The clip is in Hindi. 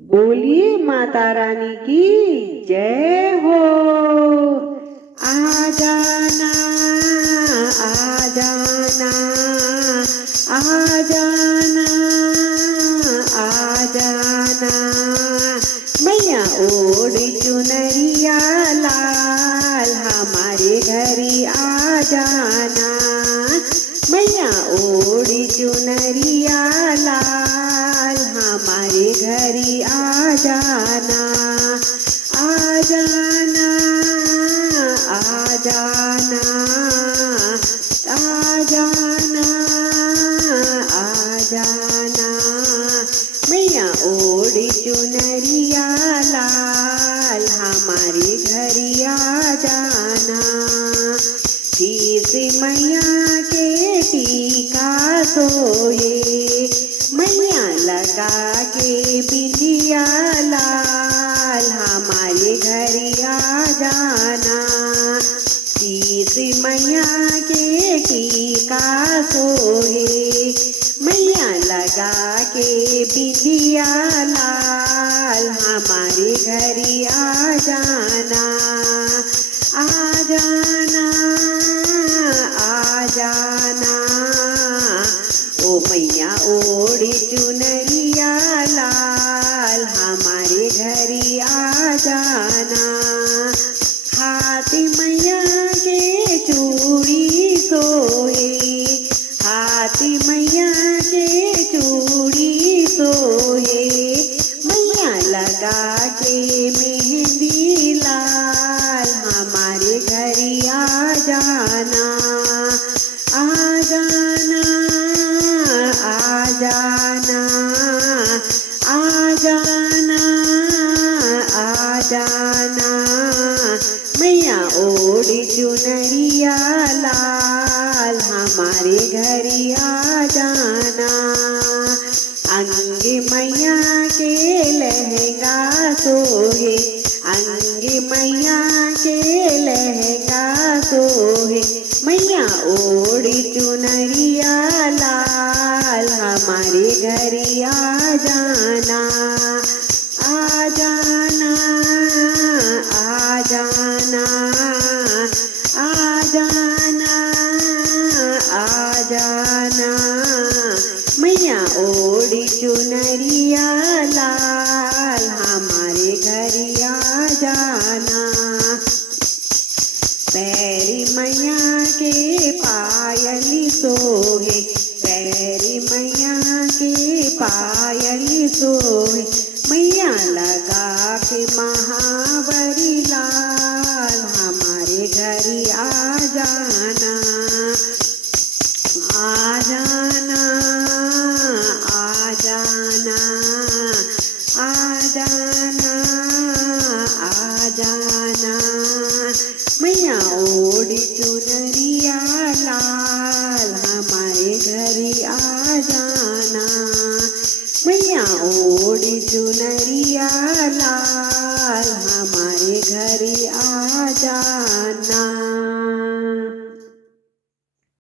बोलिए माता रानी की जय हो। आ जाना आ जाना आ जाना आ जाना मैया ओढ़ी चुनरिया लाल हमारे घरी आ जाना। मैया ओढ़ी चुनरिया लाल हमारे घरी आ जाना। आ जाना आ जाना आ जाना आ जाना मैया ओढ़ी चुनरिया लाल हमारे घरी आ जाना। शीश मैया के टीका सोए मैया लगा के बिंदिया लाल हमारे घरी आ जाना। शीश मैया के टीका सोए मैया लगा के बिंदिया लाल हमारे घरी आ जाना। आ जाना आ जाना ओ मैया ओढ़ी चुनरिया लाल हमारे घरी आ जाना। हाथी मैया के चूड़ी सोए हाथी मैया के चूड़ी सोए मैया लगा के मेहंदी लाल हमारे घरी आ जाना। आ जाना आ जाना आ जाना आ जाना मैया ओढ़ी चुनरिया लाल हमारे घरी आ जाना। अंग मैया के लहंगा सोहे अंग मैया के लहंगा सोहे मैया ओढ़ी चुनरिया लाल हमारे घरी आ जाना। आ जाना आ जाना आ जाना आ जाना मैया ओढ़ी चुनरिया लाल हमारे घरी आ जाना। पैरी मैया के पायली सोहे पैरी मैया के पायली सोहे मैया लगा के महावरी लाल हमारे घरी आ जाना। आ जाना आ जाना आ जाना आ जाना मैया ओढ़ी चुनरिया लाल हमारे घरी आ जाना। मैया ओढ़ी चुनरिया लाल हमारे घरी आ जाना।